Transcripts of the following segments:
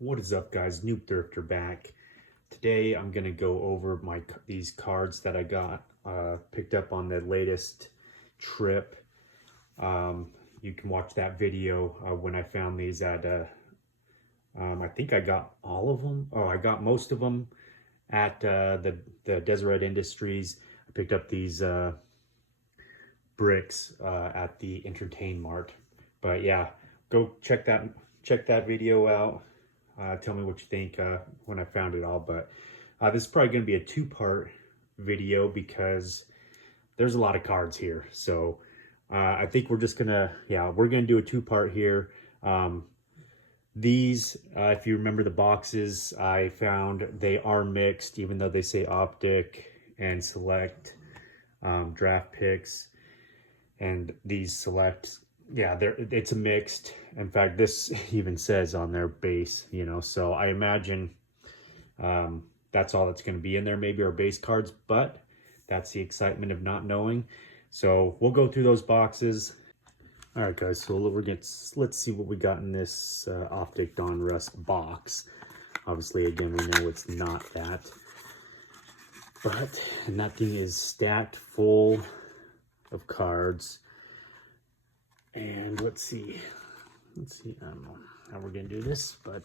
What is up, guys? Noob Thrifter back. Today I'm gonna go over these cards that I got picked up on the latest trip. You can watch that video when I found these at I think I got all of them. Oh, I got most of them at the Deseret Industries. I picked up these bricks at the Entertain Mart. But yeah, go check that video out. Tell me what you think when I found it all. But this is probably going to be a two-part video because there's a lot of cards here. So I think we're just gonna, we're gonna do a two-part here. These, if you remember the boxes I found, they are mixed, even though they say Optic and Select draft picks, and these Select, it's a mixed. In fact, this even says on their base, so I imagine that's all that's going to be in there, maybe our base cards, but that's the excitement of not knowing. So we'll go through those boxes. All right, guys, so let's see what we got in this Optic Dawn Rust box. Obviously, again, we know it's not that, and that thing is stacked full of cards. And let's see, I don't know how we're gonna do this, but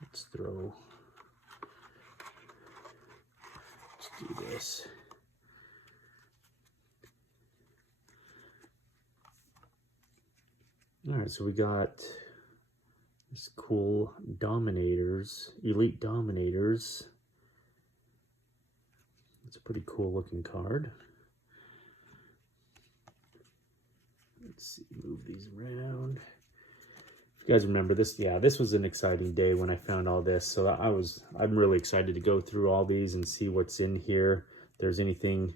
let's do this. All right, so we got these cool Dominators, Elite Dominators. It's a pretty cool looking card. Let's see, move these around. If you guys remember this, this was an exciting day when I found all this. So I'm really excited to go through all these and see what's in here. If there's anything,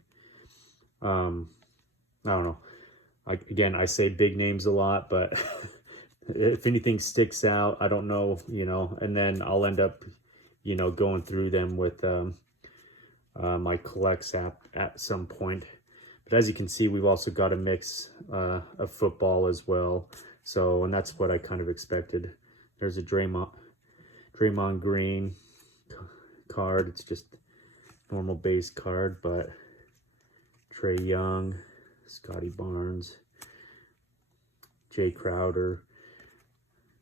I don't know. Again, I say big names a lot, but if anything sticks out, I don't know, and then I'll end up, going through them with my Collects app at some point. But as you can see, we've also got a mix of football as well. So, and that's what I kind of expected. There's a Draymond Green card. It's just normal base card, but Trey Young, Scotty Barnes, Jay Crowder.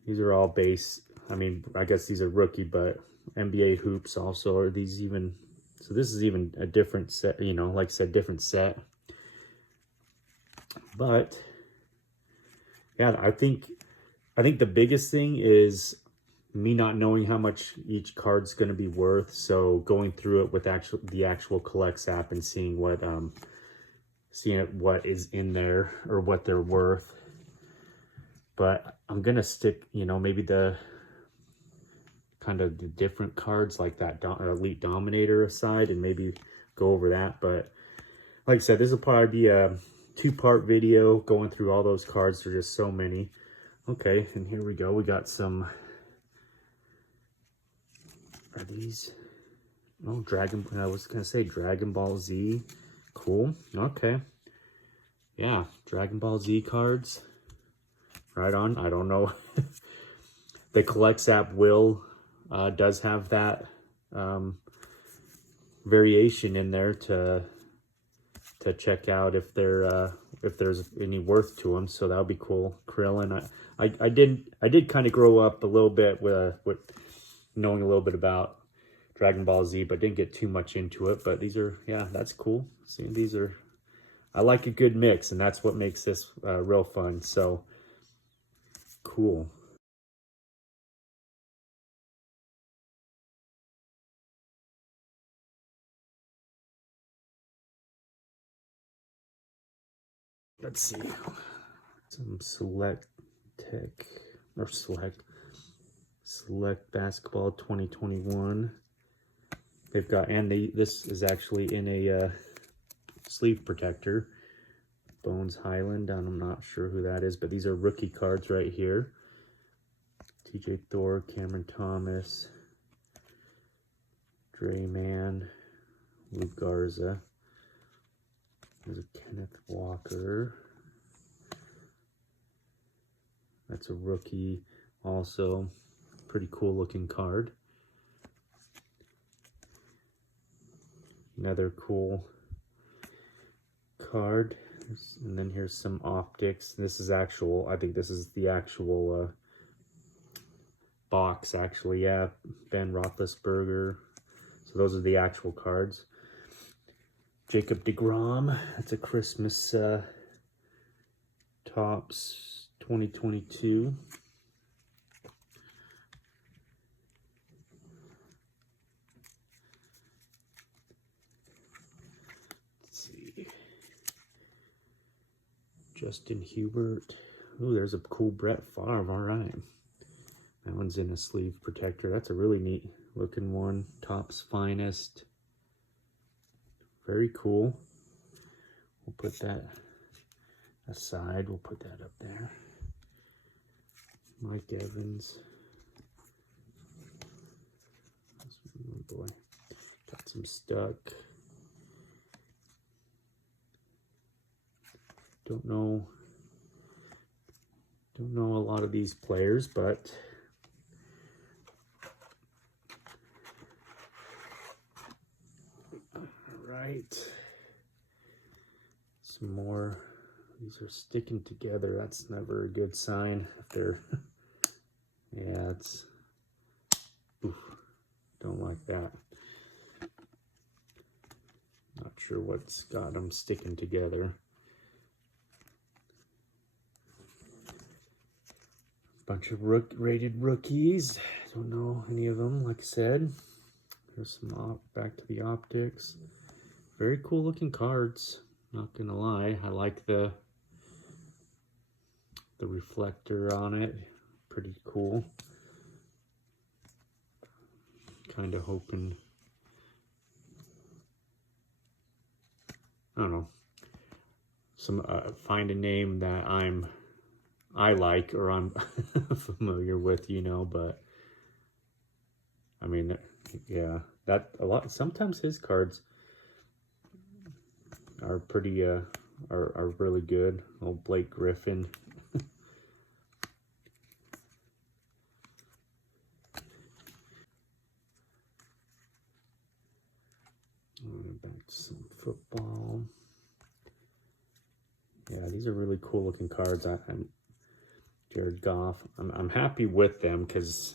These are all base. I mean, I guess these are rookie, but NBA hoops also. Are these even? So this is even a different set, like I said, different set. But yeah, I think the biggest thing is me not knowing how much each card's going to be worth. So going through it with the actual Collects app and seeing what is in there or what they're worth. But I'm gonna stick, maybe the kind of the different cards like that Elite Dominator aside, and maybe go over that. But like I said, this will probably be a two-part video going through all those cards. There's just so many. Okay, and here we go. We got some. Are these? Oh, I was gonna say Dragon Ball Z. Cool. Okay. Yeah, Dragon Ball Z cards. Right on. I don't know. The Collects app does have that variation in there to check out if there's any worth to them. So that'll be cool. Krillin. I did kind of grow up a little bit with knowing a little bit about Dragon Ball Z, but didn't get too much into it. But these are, that's cool. See, I like a good mix, and that's what makes this real fun. So cool. Let's see. Some Select Basketball 2021. They've got, this is actually in a sleeve protector. Bones Highland, I'm not sure who that is, but these are rookie cards right here. TJ Thor, Cameron Thomas, Drayman, Luke Garza. There's a Kenneth Walker. That's a rookie also. Pretty cool looking card. Another cool card. And then here's some optics. This is actual, I think this is the actual box, actually. Yeah, Ben Roethlisberger. So those are the actual cards. Jacob deGrom. That's a Christmas Topps 2022. Let's see. Justin Hubert. Ooh, there's a cool Brett Favre. All right. That one's in a sleeve protector. That's a really neat looking one. Topps Finest. Very cool. We'll put that aside. We'll put that up there. Mike Evans. Oh boy. Got some stuck. Don't know a lot of these players, but all right. Some more. These are sticking together. That's never a good sign if they're yeah, it's oof, don't like that. Not sure what's got them sticking together. Bunch of rated rookies. Don't know any of them, like I said. Here's some back to the optics. Very cool looking cards. Not gonna lie, I like the reflector on it. Pretty cool. Kind of hoping, I don't know, some find a name that I like or I'm familiar with, you know, but I mean, yeah, that a lot, sometimes his cards are pretty, are really good. Old Blake Griffin. Back to some football. Yeah, these are really cool looking cards. I'm Jared Goff. I'm happy with them because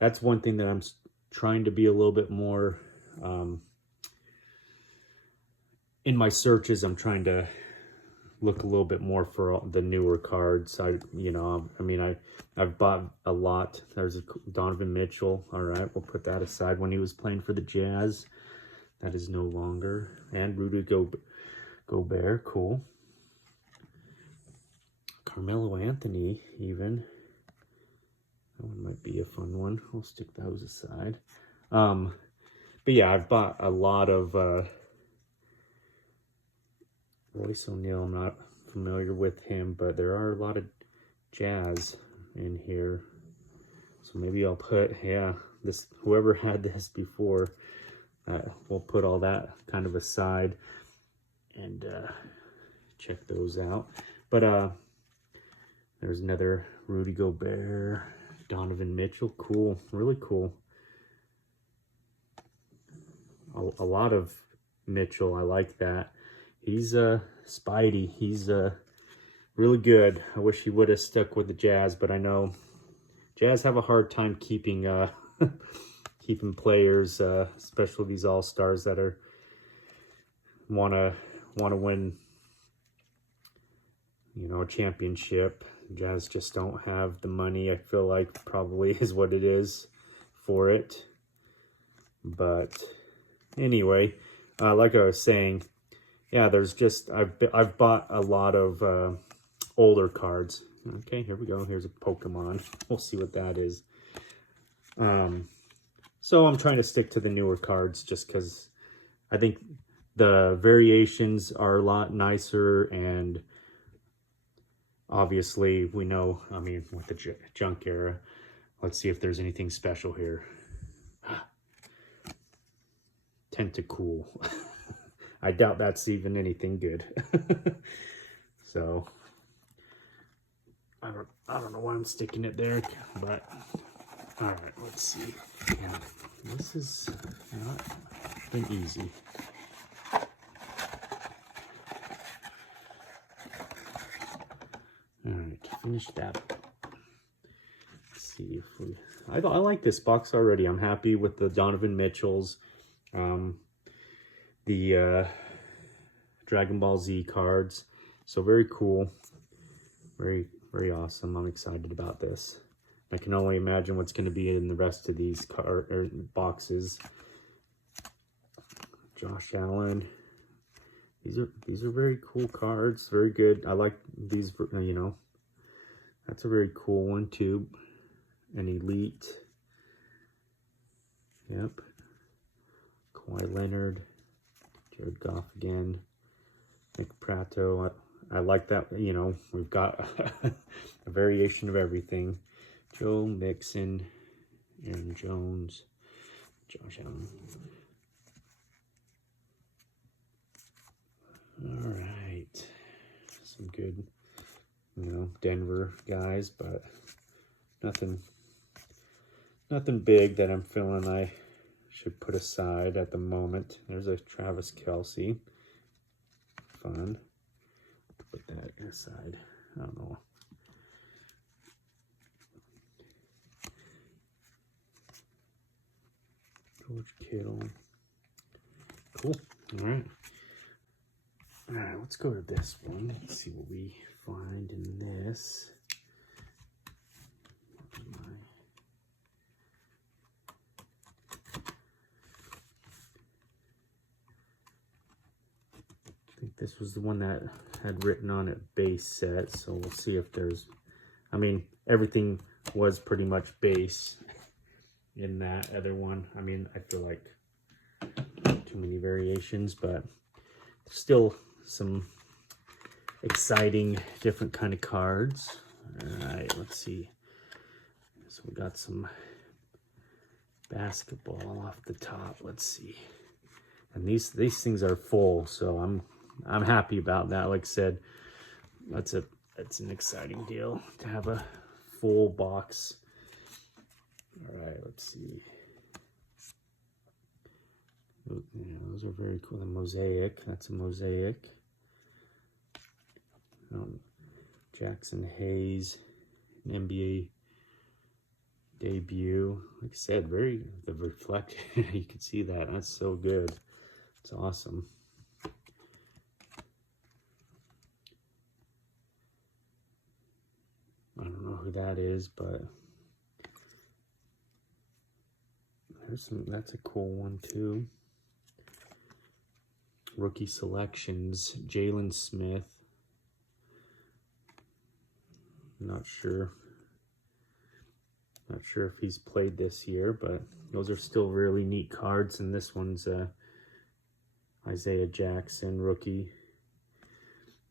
that's one thing that I'm trying to be a little bit more in my searches. I'm trying to look a little bit more for the newer cards. I've bought a lot. There's a Donovan Mitchell. All right, we'll put that aside. When he was playing for the Jazz, that is no longer. And Rudy Gobert, cool. Carmelo Anthony, even. That one might be a fun one. We'll stick those aside. But yeah, I've bought a lot of Royce O'Neal. I'm not familiar with him, but there are a lot of Jazz in here. So maybe I'll put, yeah, this, whoever had this before, we'll put all that kind of aside and check those out. But there's another Rudy Gobert, Donovan Mitchell. Cool, really cool. A lot of Mitchell, I like that. He's Spidey. He's really good. I wish he would have stuck with the Jazz, but I know Jazz have a hard time keeping keeping players, especially these all-stars that are wanna win, you know, a championship. Jazz just don't have the money, I feel like, probably is what it is for it. But anyway, like I was saying, yeah, there's just, I've bought a lot of older cards. Okay, here we go. Here's a Pokemon. We'll see what that is. So I'm trying to stick to the newer cards just because I think the variations are a lot nicer, and obviously we know, I mean, with the junk era, let's see if there's anything special here. Tentacool. I doubt that's even anything good. So I don't know why I'm sticking it there, but All right, let's see. Yeah, this is not been easy. All right, finish that. Let's see if we. I like this box already. I'm happy with the Donovan Mitchells, the Dragon Ball Z cards. So very cool, very awesome. I'm excited about this. I can only imagine what's going to be in the rest of these boxes. Josh Allen. These are very cool cards. Very good. I like these. You know, that's a very cool one too. An Elite. Yep. Kawhi Leonard. Jared Goff again. Nick Prato. I like that. You know, we've got a variation of everything. Joe Mixon, Aaron Jones, Josh Allen. All right, some good, you know, Denver guys, but nothing big that I'm feeling I should put aside at the moment. There's a Travis Kelce. Fun. Put that aside. I don't know. George Kittle. Cool. All right. All right, let's go to this one. Let's see what we find in this. I think this was the one that had written on it base set, so we'll see if there's, I mean, everything was pretty much base in that other one. I mean, I feel like too many variations, but still some exciting different kind of cards. All right, let's see. So we got some basketball off the top. Let's see. And these things are full, so I'm happy about that. Like I said, that's an exciting deal to have a full box. All right, let's see. Yeah, those are very cool. The mosaic, that's a mosaic. Jackson Hayes, an NBA debut. Like I said, the reflection, you can see that. That's so good. It's awesome. I don't know who that is, but that's a cool one too. Rookie selections, Jalen Smith. Not sure if he's played this year, but those are still really neat cards. And this one's Isaiah Jackson, rookie.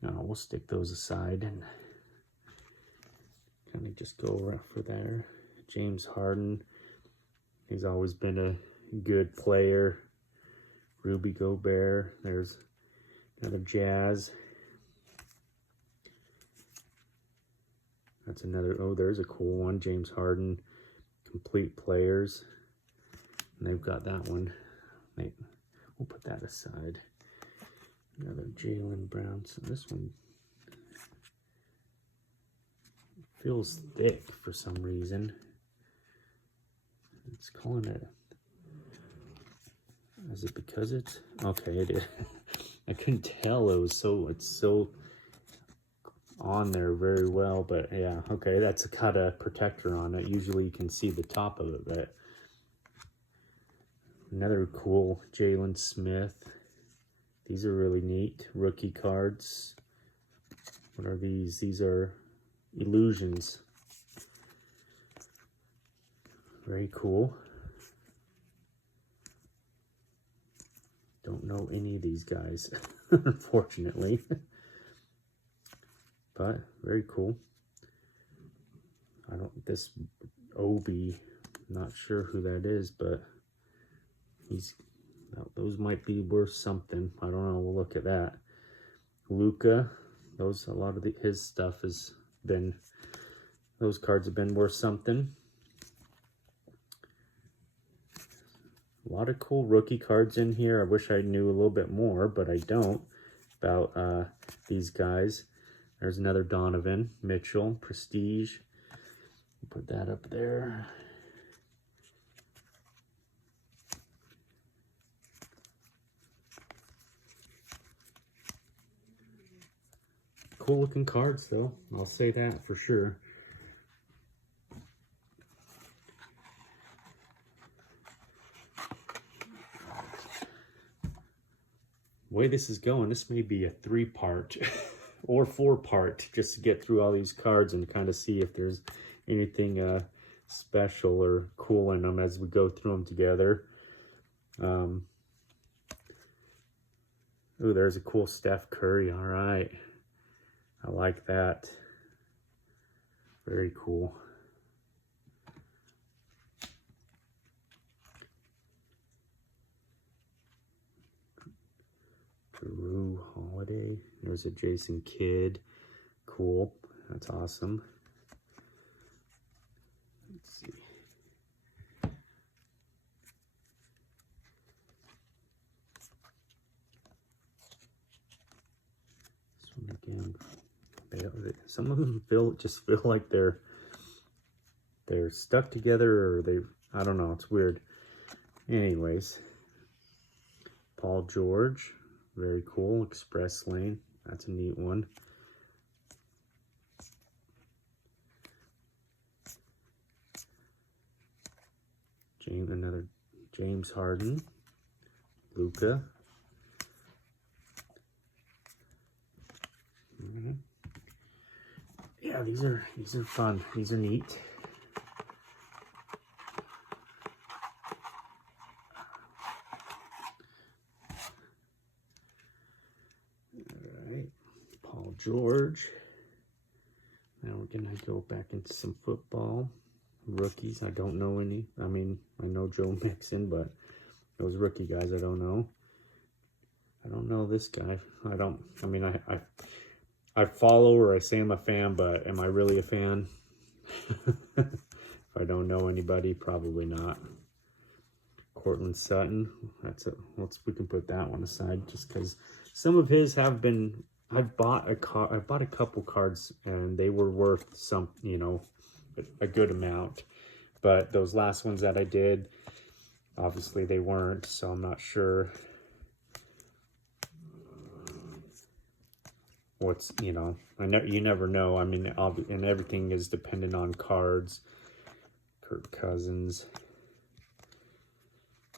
We'll stick those aside and kind of just go for there. James Harden. He's always been a good player. Ruby Gobert. There's another Jazz. That's another, oh, there's a cool one. James Harden, complete players. And they've got that one. We'll put that aside. Another Jaylen Brown. So this one feels thick for some reason. It's calling it. Is it because it's okay? It is. I couldn't tell. It's so on there very well, but yeah, okay, that's got a protector on it. Usually you can see the top of it, but another cool Jalen Smith. These are really neat rookie cards. What are these? These are illusions. Very cool. Don't know any of these guys, unfortunately. But very cool. This Obi, not sure who that is, but those might be worth something. I don't know. We'll look at that. Luca, a lot of his stuff has been, those cards have been worth something. A lot of cool rookie cards in here. I wish I knew a little bit more, but I don't, about these guys. There's another Donovan Mitchell, Prestige. Put that up there. Cool looking cards though, I'll say that for sure. The way this is going, this may be a 3-part or 4-part just to get through all these cards and kind of see if there's anything special or cool in them as we go through them together. Ooh, there's a cool Steph Curry. All right. I like that. Very cool. Drew Holiday. There's a Jason Kidd. Cool. That's awesome. Let's see. This one again. Some of them just feel like they're stuck together, or I don't know, it's weird. Anyways, Paul George, very cool. Express Lane, that's a neat one. Another James Harden, Luka. Yeah, these are fun. These are neat. All right, Paul George. Now we're gonna go back into some football. Rookies, I don't know any. I mean, I know Joe Mixon, but those rookie guys, I don't know. I don't know this guy. I mean, I follow, or I say I'm a fan, but am I really a fan? If I don't know anybody, probably not. Cortland Sutton, we can put that one aside, just because some of his have been. I bought a couple cards, and they were worth some, a good amount. But those last ones that I did, obviously they weren't, so I'm not sure what's, I know you never know. I mean, and everything is dependent on cards. Kirk Cousins,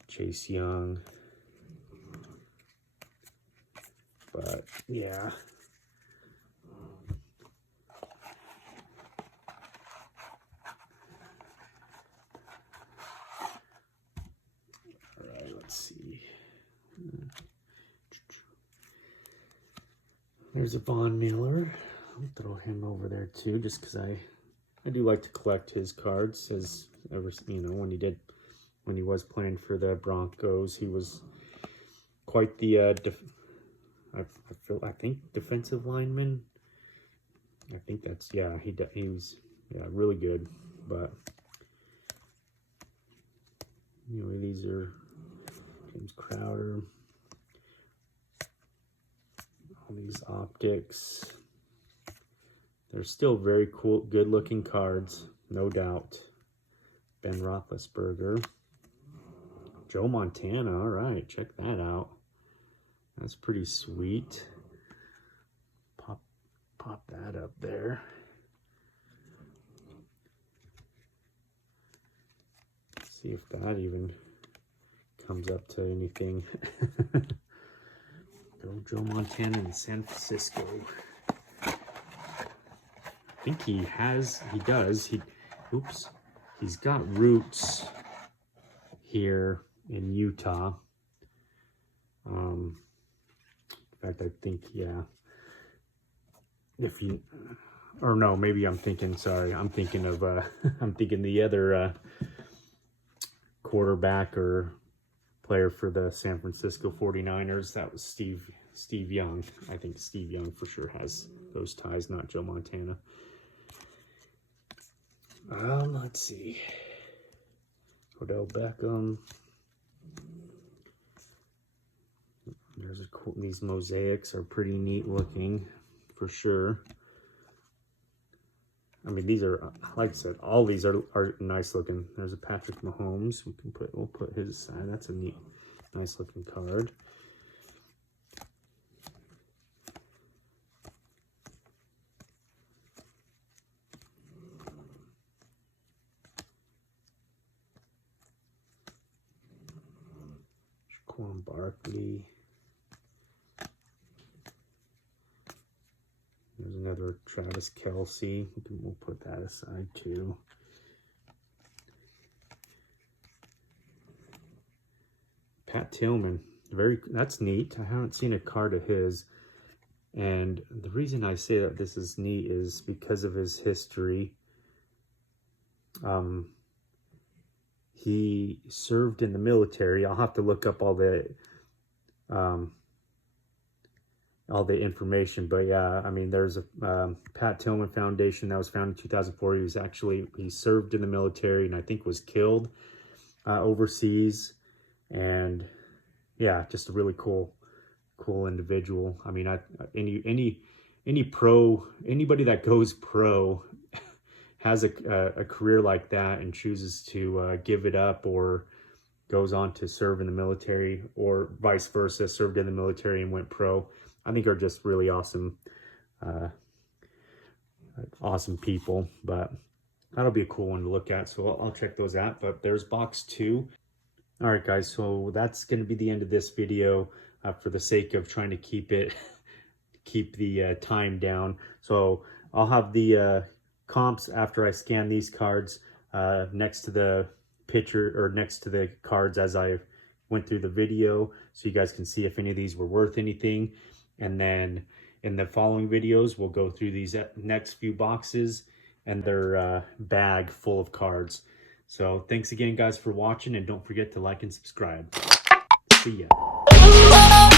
Chase Young, but yeah. All right, let's see. There's a Von Miller. I'll throw him over there too, just because I do like to collect his cards. As ever, when he was playing for the Broncos, he was quite the I think defensive lineman. I think that's, yeah, he was, yeah, really good. But anyway, these are James Crowder. All these optics. They're still very cool, good looking cards, no doubt. Ben Roethlisberger. Joe Montana, all right, check that out. That's pretty sweet. Pop that up there. See if that even comes up to anything. Go Joe Montana in San Francisco. I think he does. He's got roots here in Utah. In fact, I think, yeah. Or no, maybe I'm thinking, sorry, I'm thinking of, I'm thinking the other quarterback or player for the San Francisco 49ers. That was Steve Young. I think Steve Young for sure has those ties, not Joe Montana. Let's see. Odell Beckham. There's a cool, these mosaics are pretty neat looking for sure. I mean, these are, like I said, all these are nice looking. There's a Patrick Mahomes. We'll put his aside. That's a neat, nice looking card. Quan Barkley. There's another Travis Kelce. We'll put that aside too. Pat Tillman, that's neat. I haven't seen a card of his, and the reason I say that this is neat is because of his history. He served in the military. I'll have to look up all the information, but yeah, I mean, there's a Pat Tillman Foundation that was founded in 2004. He served in the military and I think was killed overseas, and yeah, just a really cool individual. I mean, anybody that goes pro has a career like that and chooses to give it up, or goes on to serve in the military, or vice versa, served in the military and went pro, I think are just really awesome, awesome people. But that'll be a cool one to look at, so I'll check those out. But there's box 2. All right, guys, so that's going to be the end of this video for the sake of trying to keep the time down. So I'll have the comps after I scan these cards next to the picture, or next to the cards as I went through the video, so you guys can see if any of these were worth anything. And then in the following videos, we'll go through these next few boxes and their bag full of cards. So thanks again, guys, for watching, and don't forget to like and subscribe. See ya.